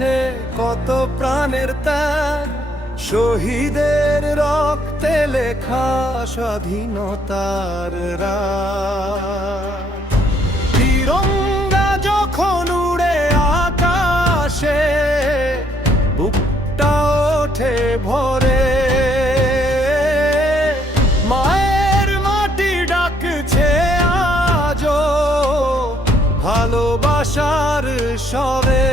আছে কত প্রাণের ত্যাগ, শহীদের রক্তে লেখা স্বাধীনতার রাত। তিরঙ্গা যখন উড়ে আকাশে, বুকটা ওঠে ভরে, মায়ের মাটি ডাকছে আজো ভালোবাসার স্বরে।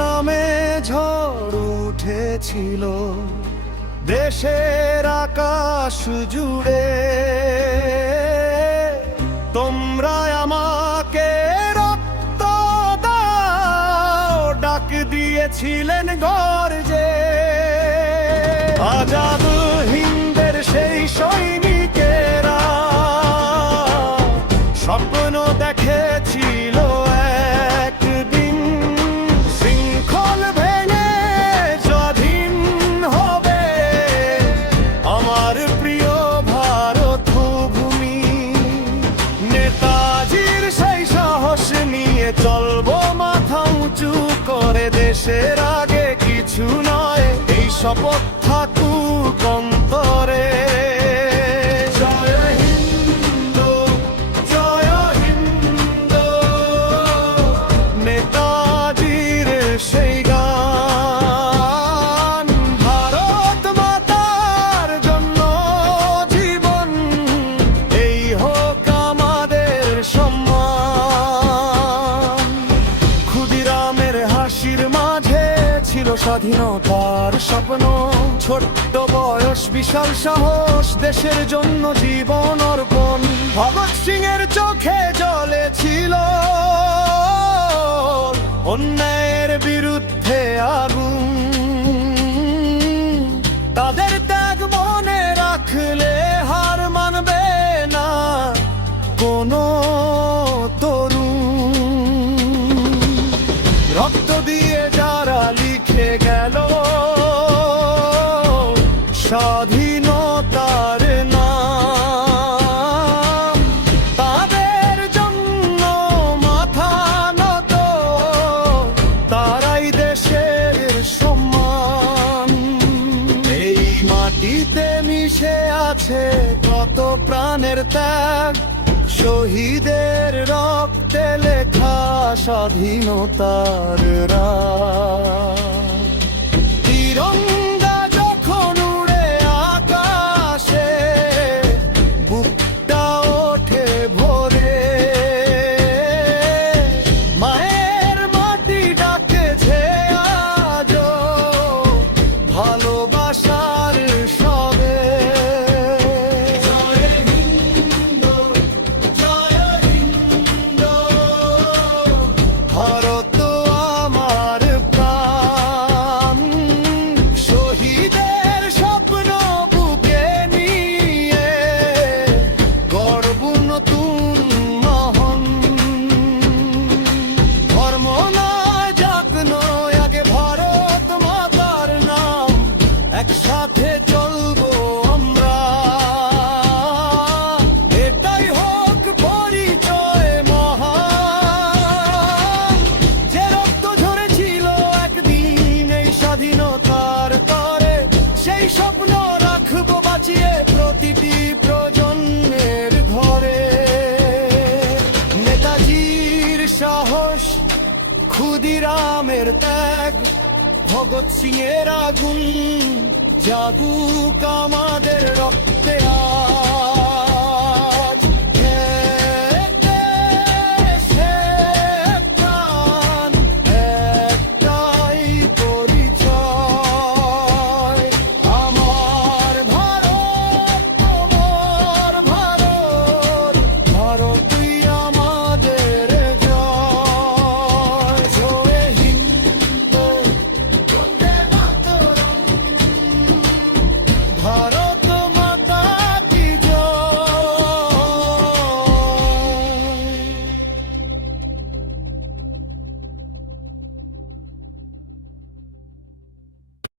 নামে ঝড় উঠেছিল দেশের আকাশ জুড়ে, তোমরা আমাকে রক্ত দাও ডাক দিয়েছিলেন গর্জে। আজাদ হিন্দের সেই সৈনিকেরা স্বপ্ন দেখেছিল একদিন শৃঙ্খল ভেঙে স্বাধীন হবে আমার প্রিয় ভারত ভূমি। নেতাজির সেই সাহস নিয়ে চলবো মাথা উঁচু করে, দেশের আগে কিছু নয় এই শপথ থাকুক অন্তরে। নেতাজির সেই গান, ভারত মাতার জন্য জীবন, এই হোক আমাদের সম্মান। ক্ষুদিরামের হাসির মাঝে ছিল স্বাধীনতার স্বপ্ন, ছোট্ট বয়স বিশাল সাহস, দেশের জন্য জীবন অর্পণ। ভগৎ সিং এর চোখে জ্বলেছিল অন্যায়ের বিরুদ্ধে আগুন, তাদের ত্যাগ মনে রাখলে হার মানবে না কোনো তরুণ। রক্ত দিয়ে যারা লিখে গেল স্বাধীনতার নাম, তাদের জন্য মাথা নত, তারাই দেশের সম্মান। এই মাটিতে মিশে আছে কত প্রাণের ত্যাগ, শহীদের রক্তে লেখা স্বাধীনতার রাত। তিরঙ্গা যখন উড়ে আকাশে, বুকটা ওঠে ভরে, মায়ের মাটি ডাকছে আজো ভালোবাসার সবে। ভারত আমার প্রাণ, শহীদের স্বপ্ন বুকে নিয়ে গর্ব নতুন মহন। ধর্ম নয় যাক নয় আগে ভারত মাতার নাম, একসাথে চলবো আমরা, এটাই হোক পরিচয় মহান। যে রক্ত ঝরেছিল একদিন এই স্বাধীনতার তরে, সেই স্বপ্ন রাখবো বাঁচিয়ে প্রতিটি প্রজন্মের ঘরে। নেতাজির সাহস, ক্ষুদিরামের ত্যাগ, ভগৎ সিং এর আগুন, জাগুক আমাদের রক্তে।